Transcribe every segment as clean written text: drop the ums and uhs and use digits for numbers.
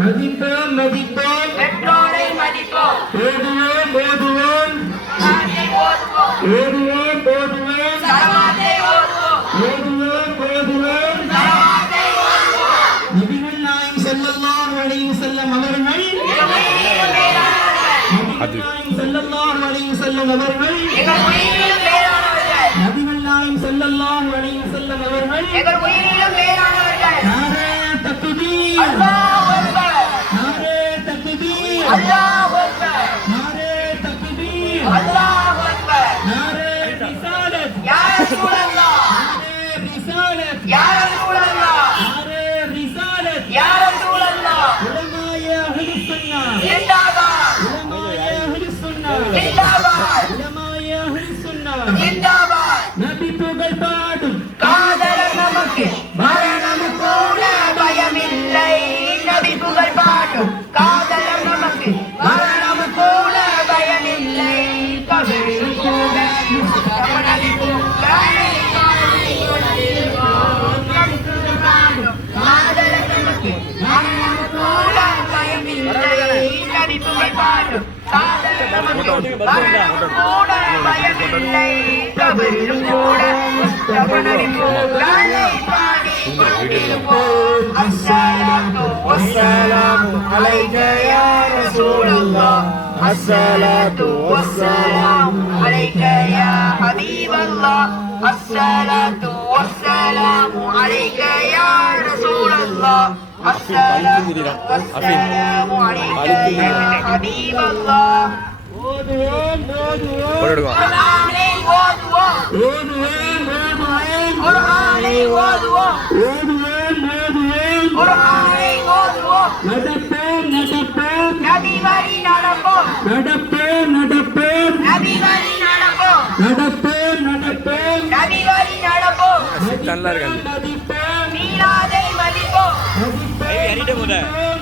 மதிப்போம் மதிப்போம் பெற்றோரை மதிப்போம். ஓதுவோம் ஓதுவோம் ஓதுவோம் ஓதுவோம் சலவாத்தை ஓதுவோம். ஓதுவோம் ஓதுவோம் சலவாத்தை ஓதுவோம். நபிகள் நாயகம் ஸல்லல்லாஹு அலைஹி வஸல்லம் அவர்கள் எங்கள் உயிரிலும் மேலானவர்கள். நபிகள் நாயகம் ஸல்லல்லாஹு அலைஹி வஸல்லம் அவர்கள் எங்கள் உயிரிலும் மேலானவர்கள். நபிகள் நாயகம் ஸல்லல்லாஹு அலைஹி வஸல்லம் அவர்கள் எங்கள் உயிரிலும் மேலானவர்கள். நாரே தக்பீர் அல்லாஹ் அக்பர். நாரே தக்பீர் அல்லாஹ் அக்பர். நாரே தக்பீர் அல்லாஹ் அக்பர். நாரே ரிசாலத் யா ரசூலல்லாஹ். நாரே ரிசாலத் யா ரசூலல்லாஹ். நாரே ரிசாலத் யா ரசூலல்லாஹ். உலமாய அஹ்லுஸ் சுன்னah ஜிந்தாபாத். உலமாய அஹ்லுஸ் சுன்னah ஜிந்தாபாத். உலமாய அஹ்லுஸ் சுன்னah ஜிந்தாபாத். நபி புகழ் பாடும் காதலர் நமக்கு மரணம் கூட பயமில்லை. நபி புகழ் பாடும் காதலர் நமக்கு மரணம் கூட பயமில்லை. கபிலும் கூட முஸ்தபா நபி புகழை காதலர் நமக்கு மரணம் கூட பயமில்லை. நபி புகழ் பாடும் காதலர் நமக்கு மரணம் கூட பயமில்லை. கபிலும் கூட முஸ்தபா நபி புகழை பாடி கொண்டிருப்போம். அஸ்ஸலாத்து வஸ்ஸலாமு அலைக யா ரசூலல்லாஹ். அஸ்ஸலாத்து வஸ்ஸலாமு அலைக யா ஹபீபல்லாஹ். அஸ்ஸலாத்து வஸ்ஸலாமு அலைக யா ரசூலல்லாஹ். அஸ்ஸலாத்து வஸ்ஸலாமு அலைக யா ஹபீபல்லாஹ். ஓதுவோம் ஓதுவோம் குர்ஆனை ஓதுவோம். ஓதுவோம் ஓதுவோம் குர்ஆனை ஓதுவோம். ஓதுவோம் ஓதுவோம் குர்ஆனை ஓதுவோம். நடப்போம் நடப்போம் நபி வழி நடப்போம். நடப்போம் நடப்போம் நபி வழி நடப்போம். நடப்போம் நடப்போம் நபி வழி நடப்போம். மதிப்போம் மதிப்போம் மீளாதை மதிப்போம்.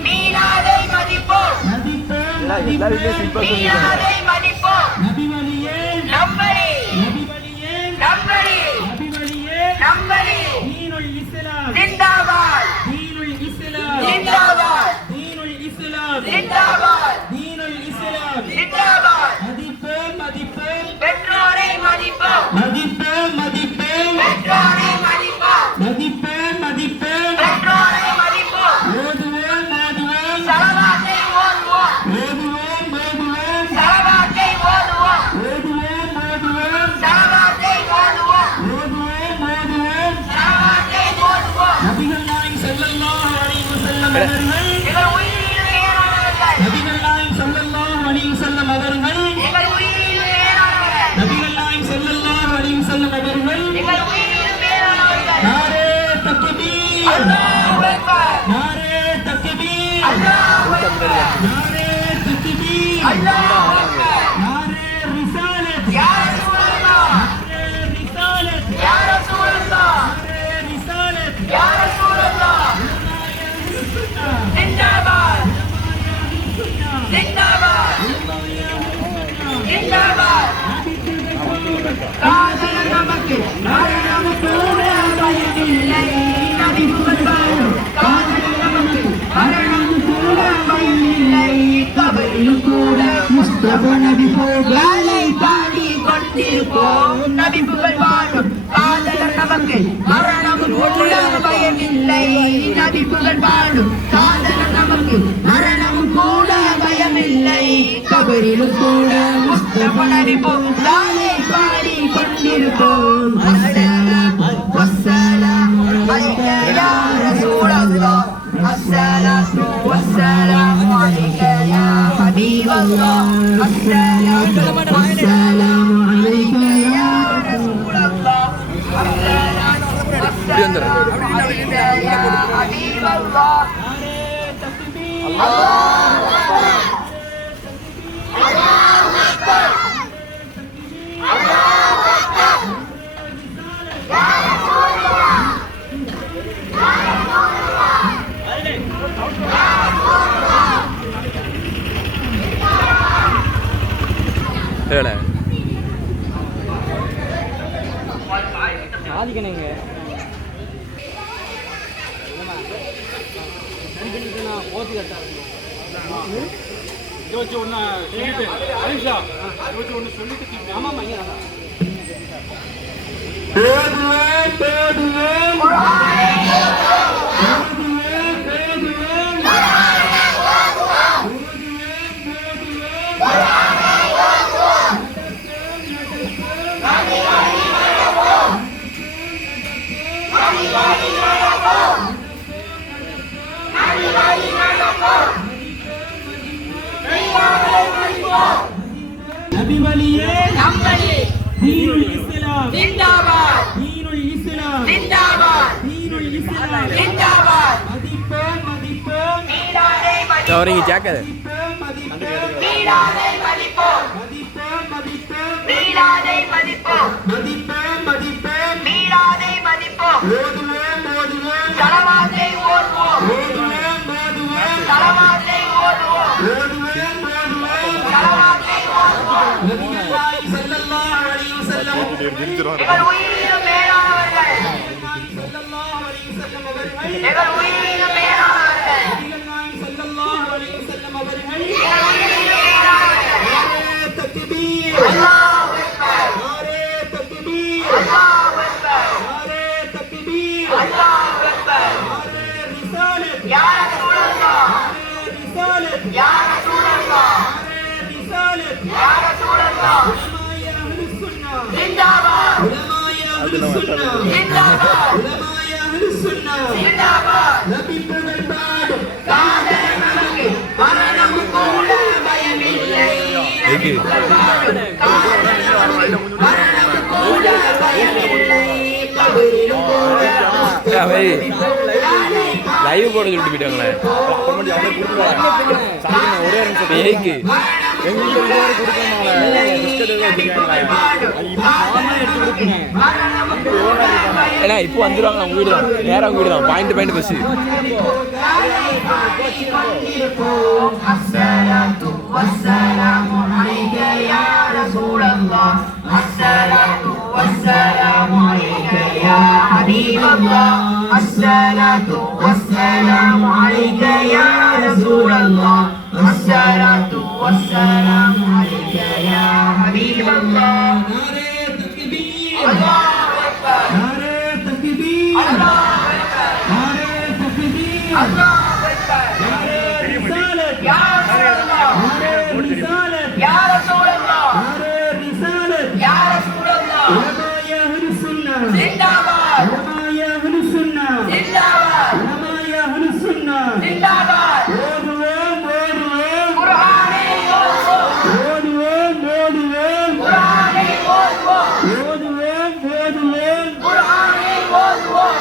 மீளாதை மதிப்போம். மதிப்போம் மதிப்போம் மீளாதை மதிப்போம். நபி வழியே நம்பளி நபி வழியே நம்பளி நபி வழியே நம்பளி. தீனுல் இஸ்லாம் ஜிந்தாபாத். தீனுல் இஸ்லாம் ஜிந்தாபாத். தீனுல் இஸ்லாம் ஜிந்தாபாத். தீனுல் இஸ்லாம் ஜிந்தாபாத். மதிப்போம் மதிப்போம் பெற்றோரை மதிப்போம். மதிப்போம் மதிப்போம் பெற்றோரை மதிப்போம். மதிப்போம் மதிப்போம் பெற்றோரை மதிப்போம். ஓதுவோம் ஓதுவோம் சலவாத்தை ஓதுவோம். ஓதுவோம் ஓதுவோம் சலவாத்தை ஓதுவோம். ஓதுவோம் ஓதுவோம் சலவாத்தை ஓதுவோம். ஓதுவோம் ஓதுவோம் சலவாத்தை ஓதுவோம். நபிகள் நாயகம் ஸல்லல்லாஹு அலைஹி வஸல்லம் அவர்கள் எங்கள் உயிரில் மேலானவர்கள். நபிகள் நாயகம் ஸல்லல்லாஹு அலைஹி வஸல்லம் அவர்கள் எங்கள் உயிரில் மேலானவர்கள். நபிகள் நாயகம் ஸல்லல்லாஹு அலைஹி வஸல்லம் அவர்கள் எங்கள் உயிரில் மேலானவர்கள். நாரே தக்பீர் அல்லாஹ் அக்பர். நாரே தக்பீர் அல்லாஹ் அக்பர். நாரே தக்பீர் அல்லாஹ் அக்பர். நாரே ரிசாலத் யா ரசூலல்லாஹ். நாரே ரிசாலத் யா ரசூலல்லாஹ். நாரே ரிசாலத் யா ரசூலல்லாஹ். ஜிந்தாபாத். ஜிந்தாபாத். ஜிந்தாபாத். காதலர் நமக்கு மரணம் கூட பயமில்லை. நபி புகழ் பாடும் காதலர் நமக்கு மரணம் கூட பயமில்லை. கபரிலும் கூட முஸ்தபா நபி புகழை பாடி கொண்டிருப்போம். நபி புகழ் பாடும் காதலர் நமக்கு மரணம் கூட பயமில்லை. நபி புகழ் பாடும் காதலர் நமக்கு மரணம் கூட பயமில்லை. கபரிலும் கூட முஸ்தபா நபி புகழை பாடி கொண்டிருப்போம். அஸ்ஸலாத்து வஸ்ஸலாமு அலைக யா ரசூலல்லாஹ். அஸ்ஸலாத்து வஸ்ஸலாமு அலைக யா ஹபீபல்லாஹ். அஸ்ஸலாத்து வஸ்ஸலாமு அலைக யா ரசூலல்லாஹ். அஸ்ஸலாத்து வஸ்ஸலாமு அலைக யா ஹபீபல்லாஹ். நாரே தக்பீர் அல்லாஹ் அக்பர். அல்லாஹ் அக்பர். அல்லாஹ் அக்பர். யா ரசூலல்லாஹ். யா ரசூலல்லாஹ். யா ரசூலல்லாஹ். சாதிக்கணுங்க நபி வழியே தீனுல் இஸ்லாம் ஜிந்தாபாத் தீனுல் இஸ்லாம் ஜிந்தாபாத் தீனுல் இஸ்லாம் ஜிந்தாபாத் மதிப்போம் மீளாதை மதிப்போம் தவறிங்க ஜாக்கது மீளாதை மதிப்போம் மீளாதை மதிப்போம் மீளாதை மதிப்போம் தலவாத்தை ஓதுவோம் தலவாத்தை ஓதுவோம் தலவாத்தை ஓதுவோம் நபிகள் ஸல்லல்லாஹு அலைஹி வஸல்லம் எங்கள் உயிரினும் மேலானவர்கள் ஸல்லல்லாஹு அலைஹி வஸல்லம் அவர்கள் எங்கள் உயிரினும் மேலானவர்கள் நபிகள் ஸல்லல்லாஹு அலைஹி வஸல்லம் அவர்கள் எங்கள் உயிரினும் மேலானவர்கள் நாரே தக்பீர் அல்லாஹு அக்பர் நாரே தக்பீர் அல்லாஹு அக்பர் நாரே தக்பீர் அல்லாஹு அக்பர் நாரே ரிசாலத் யா ரசூலல்லாஹ் நாரே ரிசாலத் யா ரசூலல்லாஹ் நாரே ரிசாலத் யா ரசூலல்லாஹ் உலமாய அஹ்லுஸ் சுன்னah ஜிந்தாபாத் உலமாய அஹ்லுஸ் சுன்னah ஜிந்தாபாத் உலமாய அஹ்லுஸ் சுன்னah ஜிந்தாபாத் நபி புகழ் பாடும் காதல் நமக்கு மரணம் கூட பயமில்லை மரணம் கூட பயமில்லை கபரிலும் கூட லைவ் போட சொல்லிட்டு போயிட்டாங்களே ஒரே நிமிஷம் ஏக்கு ஏன்னா இப்போ வந்துடுவாங்க அவங்க வீடு தான் நேரம் அவங்க வீடு தான் பாயிண்ட் பஸ் الصلاة والسلام عليك يا رسول الله الصلاة والسلام عليك يا حبيب الله الصلاة والسلام عليك يا رسول الله الصلاة والسلام عليك يا حبيب الله நாரே தக்பீர் الله أكبر நாரே தக்பீர் الله أكبر நாரே தக்பீர் الله أكبر நாரே ரிசாலத் يا رسول الله நாரே ரிசாலத் يا رسول الله நாரே ரிசாலத் يا رسول الله உலமாய அஹ்லுஸ் சுன்னah زندباد உலமாய அஹ்லுஸ் சுன்னah زندباد உலமாய அஹ்லுஸ் சுன்னah زندباد ஓதுவோம் قرآني ஓதுவோம் قرآني ஓதுவோம் قرآني ஓதுவோம்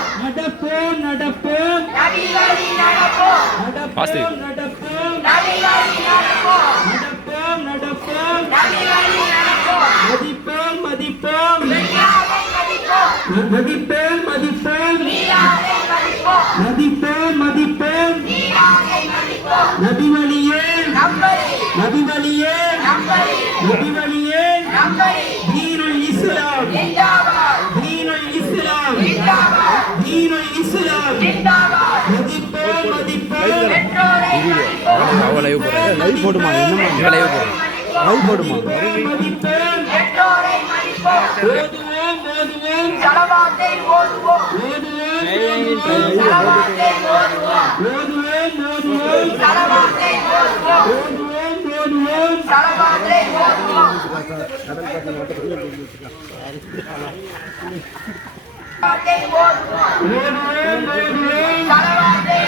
நடப்போம் நபி வழி நடப்போம் Fast. நடப்போம் நபி வழி நடப்போம் நடப்போம் நபி வழி நடப்போம் மதிப்போம் துன்யாவை மதிப்போம் மீளாதை மதிப்போம் மீளாதை மதிப்போம் நபி வழியே நம்பரி நம்பரி தீனுல் இஸ்லாம் ஜிந்தாபாத் தீனுல் இஸ்லாம் ஜிந்தாபாத் தீனுல் இஸ்லாம் ஜிந்தாபாத் மதிப்போம் பெற்றோரை மதிப்போம் லைவ் போடுறேன் லைவ் போடுமா லைவ் போடுமா மதிப்போம் பெற்றோரை மதிப்போம் ஓதுவோம் சலவாத்தை ஓதுவோம் சலவாத்தை ஓதுவோம் சலவாத்தை ஓதுவோம் சலவாத்தை ஓதுவோம் சலவாத்தை ஓதுவோம் சலவாத்தை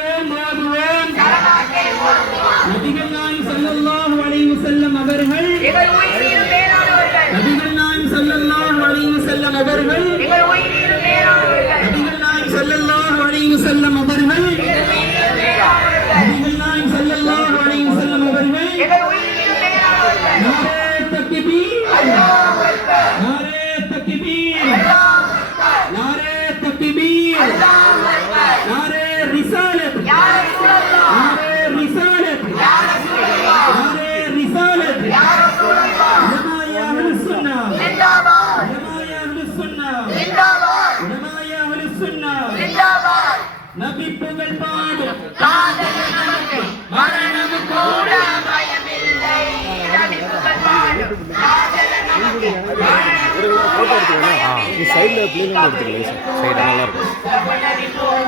ஓதுவோம் சலவாத்தை ஓதுவோம் நபிகள் நாயகம் ஸல்லல்லாஹு அலைஹி வஸல்லம் அவர்கள் எங்கள் உயிரினும் மேலானவர்கள் நபிகள் நாயகம் ஸல்லல்லாஹு அலைஹி வஸல்லம் அவர்கள் எங்கள் உயிரினும் மேலானவர்கள் நபிகள் நாயகம் ஸல்லல்லாஹு அலைஹி வஸல்லம் அவர்கள் எங்கள் உயிரினும் மேலானவர்கள் நபிகள் நாயகம் ஸல்லல்லாஹு அலைஹி வஸல்லம் அவர்கள் எங்கள் உயிரினும் மேலானவர்கள் நாரே தக்பீர் அல்லாஹு அக்பர் நாரே தக்பீர் அல்லாஹு அக்பர் நாரே தக்பீர் அல்லாஹு அக்பர் நாரே ரிசாலத் யா ரசூலல்லாஹ் நாரே ரிசாலத் யா ரசூலல்லாஹ் நாரே ரிசாலத் யா ரசூலல்லாஹ் உலமாய அஹ்லுஸ் சுன்னah ஜிந்தாபாத் உலமாய அஹ்லுஸ் சுன்னah ஜிந்தாபாத் சைடில் ப்ளீனிங் எடுத்துக்கல சைடு நல்லா இருக்கும்.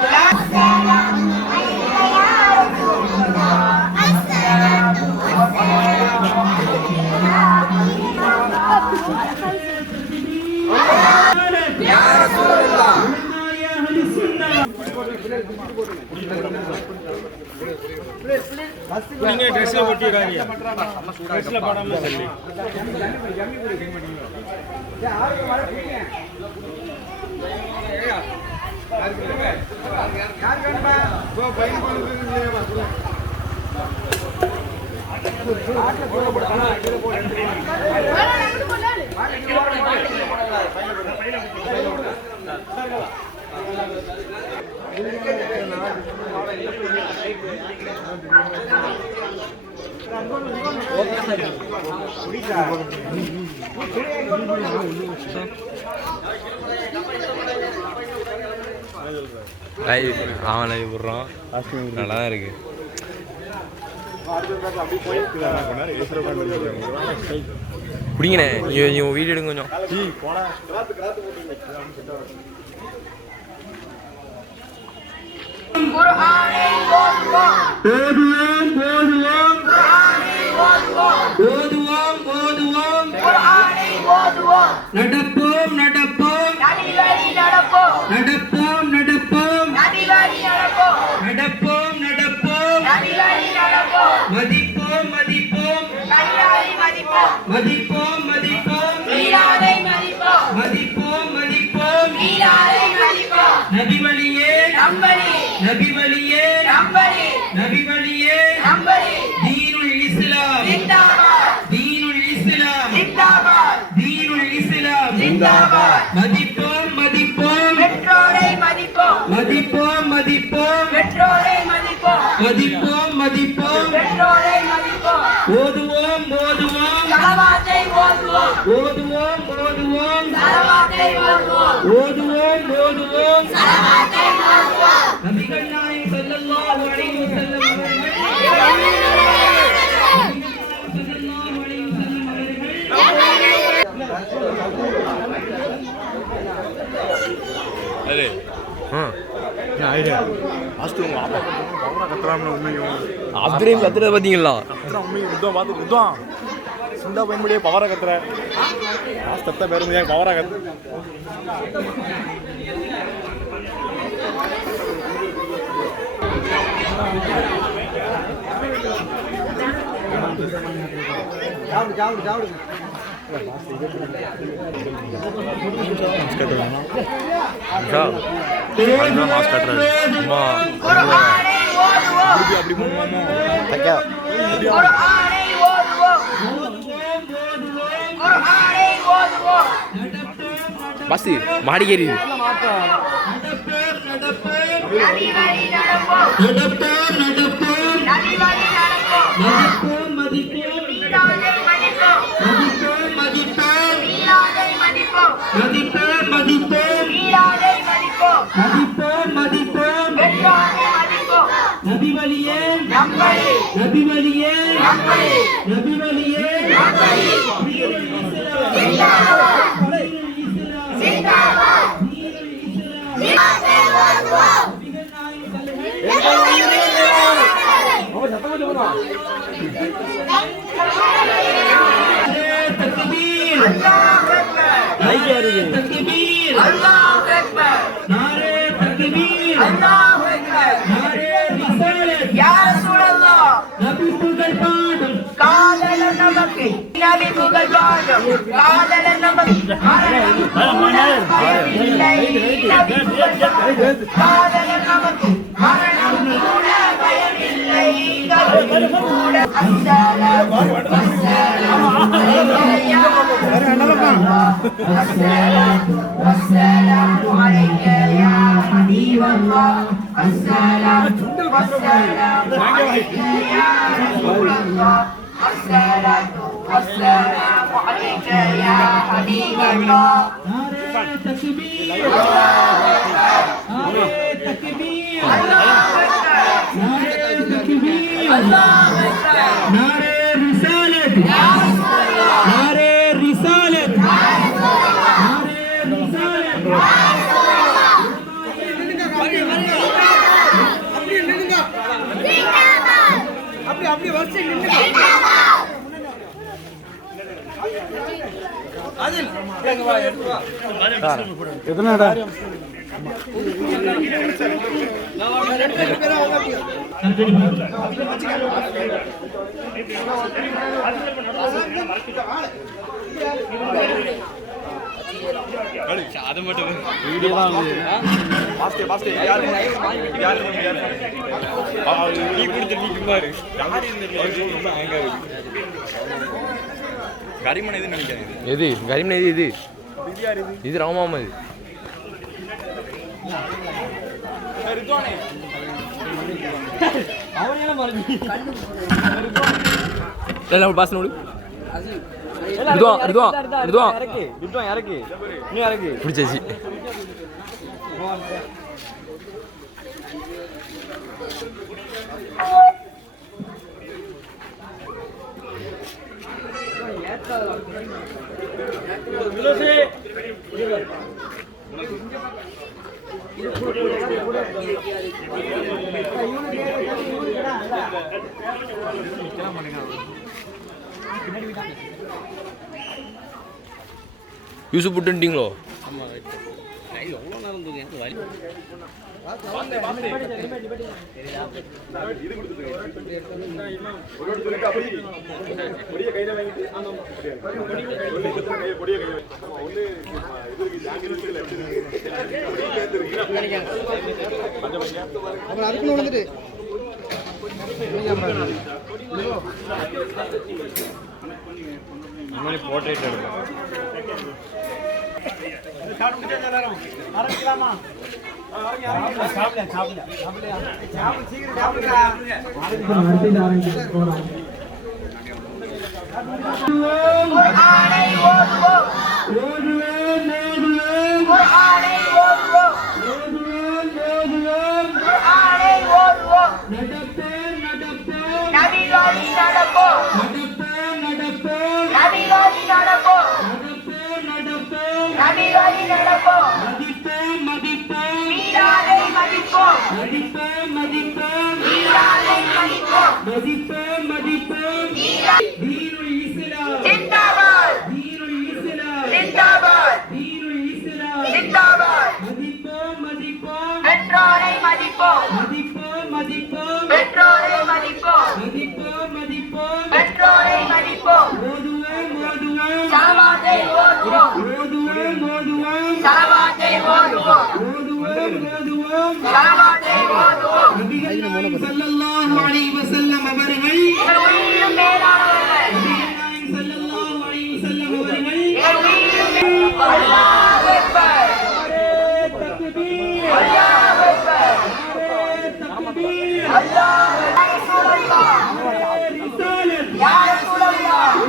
ட்ரெஸ்ல ஒட்டிடுறாங்க, ட்ரெஸ்ல படாம சொல்லி அவன் லைவ் விடுறான், நல்லா தான் இருக்கு. பிடிங்கண்ணே, நீங்கள் வீடியோ எடுங்க கொஞ்சம். நடப்போம் நடப்போம் நடப்போம் நடப்போம் நடப்போம் மதிப்போம் மதிப்போம் மதிப்போம் மதிப்போம் மதிப்போம் மதிப்போம் நபிவழியே நபிவழியே நபிவழியே தீனுல் இஸ்லாம் தீனுல் இஸ்லாம் தீனுல் இஸ்லாம் மதிப்போம் மதிப்போம் மதிப்போம் மதிப்போம் மதிப்போம் மதிப்போம் ஓதுவோம் ஓதுவோம் ஓதுவோம் ஓதுவோம் ஓதுவோம் ஓதுவோம் நபிகள் நாயகம் ஸல்லல்லாஹு அலைஹி வஸல்லம் அப்துரீம் கத்துறத பார்த்தீங்களா? சிந்தா பயன்படியே பவரா கத்துற ஆஸ்தத்த பேருமையாக பவரா கத்து. மாஸ்க் கட்டுறாரு அப்படி பஸ் மாடிக்கேறி நபிவழியே நபிவழியே நபிவழியே எத்தனைடா அது மட்டும் வீடியோ தான் பாஸ்டே பாஸ்டே யாரு நீ கொடுத்து நீ பாரு யார் இந்த கரிமன் எதுன்னு நினைக்கிறேன் எது கரிமன் இது இது ராமாமா இது பாஸ் நோடு பிடிச்சாச்சு யூசுப் புட்டுட்டீங்களோ போர்ட்ரேட் ஸல்லல்லாஹு அலைஹி வஸல்லம் அவர்கள் அல்லாஹ் அக்பர் அல்லாஹ் அக்பர் அல்லாஹ் யா ரசூலல்லாஹ்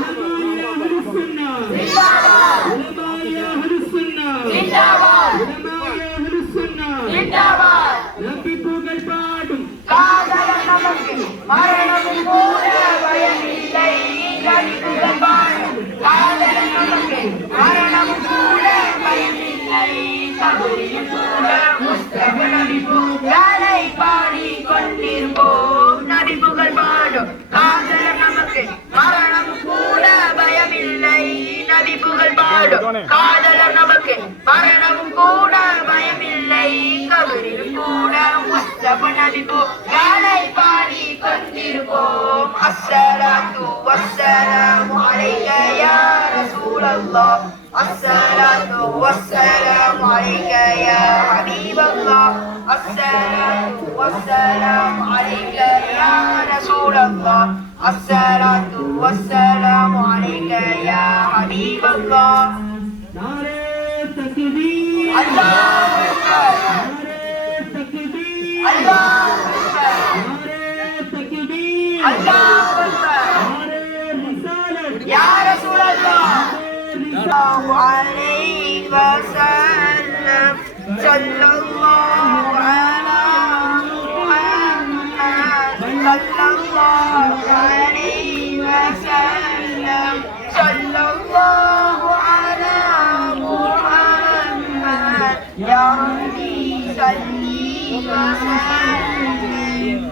மரணமும் கூட பயமில்லை நபிகள் பாடும் காதல் நமக்கு மரணமும் கூட பயமில்லை கபரியும் கூட முஸ்தபா நபி புகழை பாடி கொண்டிருப்போம் நபிகள் பாடும் காதல் நமக்கு மரணமும் கூட பயமில்லை நபிகள் பாடும் காதல் நமக்கு மரணமும் கூட பயமில்லை கபரியும் கூட முஸ்தபா நபி புகழை பாடி கொண்டிருப்போம் அஸ்ஸலாத்து வஸ்ஸலாமு அலைக யா ரசூலல்லாஹ் அஸ்ஸலாத்து வஸ்ஸலாமு அலைக யா ஹபீபல்லாஹ் அஸ்ஸலாத்து வஸ்ஸலாமு அலைக யா ரசூலல்லாஹ் அஸ்ஸலாத்து வஸ்ஸலாமு அலைக யா ஹபீபல்லாஹ் நாரே தக்பீர் அல்லாஹ் அக்பர் அல்லாஹ் அக்பர் அல்லாஹ் அக்பர் யா ரசூலல்லாஹ் ஸல்லல்லாஹு அலைஹி வஸல்லம் ஸல்லல்லாஹு அலா முஹம்மத் ஸல்லல்லாஹு அலைஹி வஸல்லம் ஸல்லல்லாஹு அலா முஹம்மத் யா ரப்பி ஸல்லி வஸல்லிம்